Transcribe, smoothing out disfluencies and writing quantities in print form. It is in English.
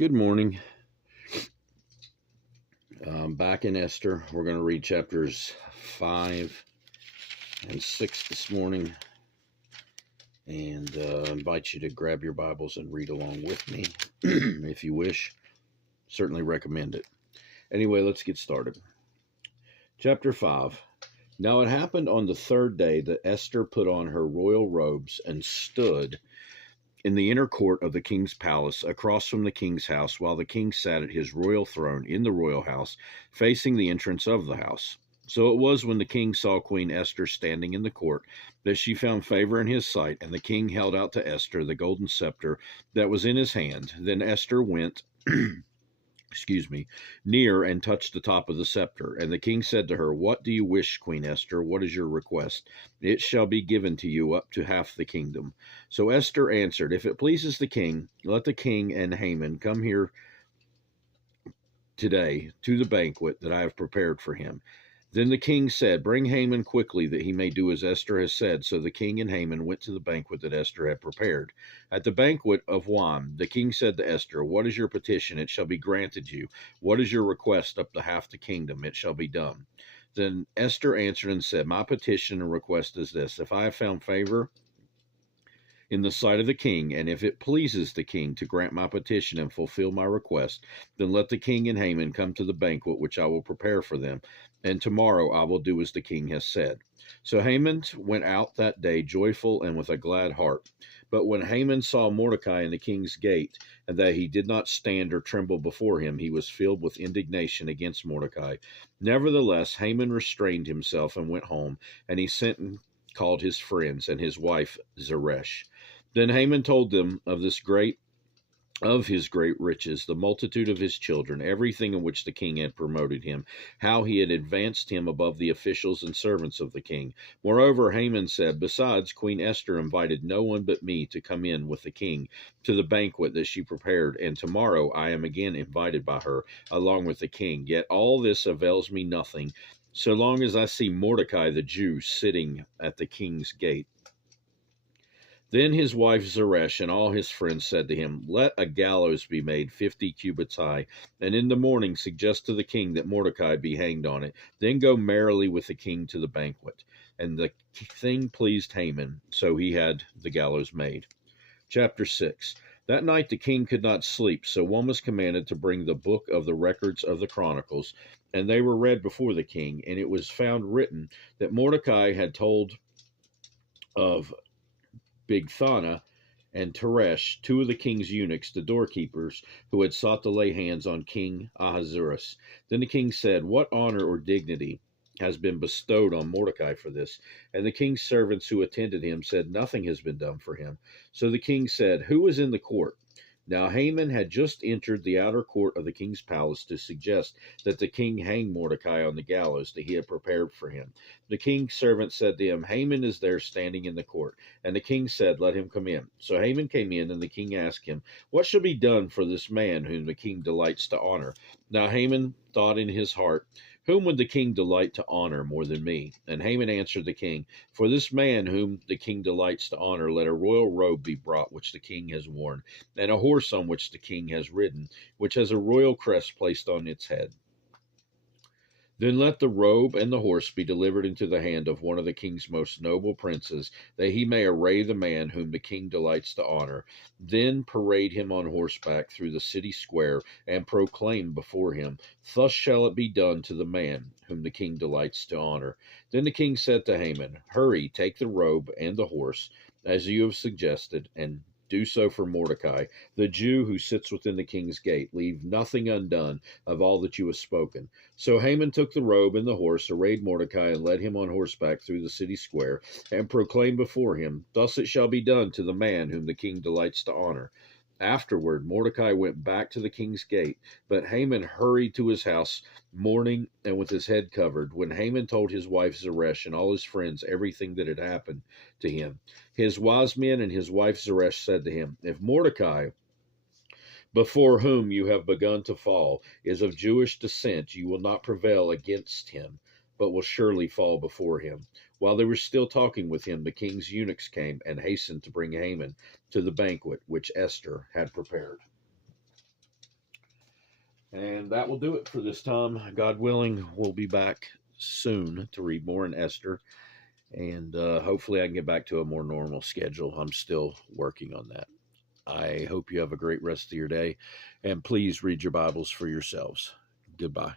Good morning. Back in Esther. We're going to read chapters 5 and 6 this morning, and invite you to grab your Bibles and read along with me if you wish. Certainly recommend it. Anyway, let's get started. Chapter 5. Now it happened on the third day that Esther put on her royal robes and stood in the inner court of the king's palace, across from the king's house, while the king sat at his royal throne in the royal house, facing the entrance of the house. So it was when the king saw Queen Esther standing in the court, that she found favor in his sight, and the king held out to Esther the golden scepter that was in his hand. Then Esther went near and touched the top of the scepter. And the king said to her, "What do you wish, Queen Esther? What is your request? It shall be given to you up to half the kingdom." So Esther answered, "If it pleases the king, let the king and Haman come here today to the banquet that I have prepared for him." Then the king said, "Bring Haman quickly, that he may do as Esther has said." So the king and Haman went to the banquet that Esther had prepared. At the banquet of wine, the king said to Esther, "What is your petition? It shall be granted you. What is your request? Up to half the kingdom. It shall be done." Then Esther answered and said, "My petition and request is this: if I have found favor in the sight of the king, and if it pleases the king to grant my petition and fulfill my request, then let the king and Haman come to the banquet which I will prepare for them, and tomorrow I will do as the king has said." So Haman went out that day joyful and with a glad heart. But when Haman saw Mordecai in the king's gate, and that he did not stand or tremble before him, he was filled with indignation against Mordecai. Nevertheless, Haman restrained himself and went home, and he sent and called his friends and his wife Zeresh. Then Haman told them of his great riches, the multitude of his children, everything in which the king had promoted him, how he had advanced him above the officials and servants of the king. Moreover, Haman said, "Besides, Queen Esther invited no one but me to come in with the king to the banquet that she prepared, and tomorrow I am again invited by her, along with the king. Yet all this avails me nothing, so long as I see Mordecai the Jew sitting at the king's gate." Then his wife Zeresh and all his friends said to him, "Let a gallows be made 50 cubits high, and in the morning suggest to the king that Mordecai be hanged on it. Then go merrily with the king to the banquet." And the thing pleased Haman, so he had the gallows made. Chapter 6. That night the king could not sleep, so one was commanded to bring the book of the records of the Chronicles, and they were read before the king. And it was found written that Mordecai had told of Bigthana and Teresh, two of the king's eunuchs, the doorkeepers, who had sought to lay hands on King Ahasuerus. Then the king said, "What honor or dignity has been bestowed on Mordecai for this?" And the king's servants who attended him said, "Nothing has been done for him." So the king said, "Who is in the court?" Now Haman had just entered the outer court of the king's palace to suggest that the king hang Mordecai on the gallows that he had prepared for him. The king's servant said to him, "Haman is there standing in the court." And the king said, "Let him come in." So Haman came in, and the king asked him, "What shall be done for this man whom the king delights to honor?" Now Haman thought in his heart, "Whom would the king delight to honor more than me?" And Haman answered the king, "For this man whom the king delights to honor, let a royal robe be brought which the king has worn, and a horse on which the king has ridden, which has a royal crest placed on its head. Then let the robe and the horse be delivered into the hand of one of the king's most noble princes, that he may array the man whom the king delights to honor. Then parade him on horseback through the city square, and proclaim before him, 'Thus shall it be done to the man whom the king delights to honor.'" Then the king said to Haman, "Hurry, take the robe and the horse, as you have suggested, and do so for Mordecai, the Jew who sits within the king's gate. Leave nothing undone of all that you have spoken." So Haman took the robe and the horse, arrayed Mordecai, and led him on horseback through the city square, and proclaimed before him, "Thus it shall be done to the man whom the king delights to honor." Afterward, Mordecai went back to the king's gate, but Haman hurried to his house, mourning and with his head covered. When Haman told his wife Zeresh and all his friends everything that had happened to him, his wise men and his wife Zeresh said to him, "If Mordecai, before whom you have begun to fall, is of Jewish descent, you will not prevail against him, but will surely fall before him." While they were still talking with him, the king's eunuchs came and hastened to bring Haman to the banquet which Esther had prepared. And that will do it for this time. God willing, we'll be back soon to read more in Esther. And hopefully I can get back to a more normal schedule. I'm still working on that. I hope you have a great rest of your day. And please read your Bibles for yourselves. Goodbye.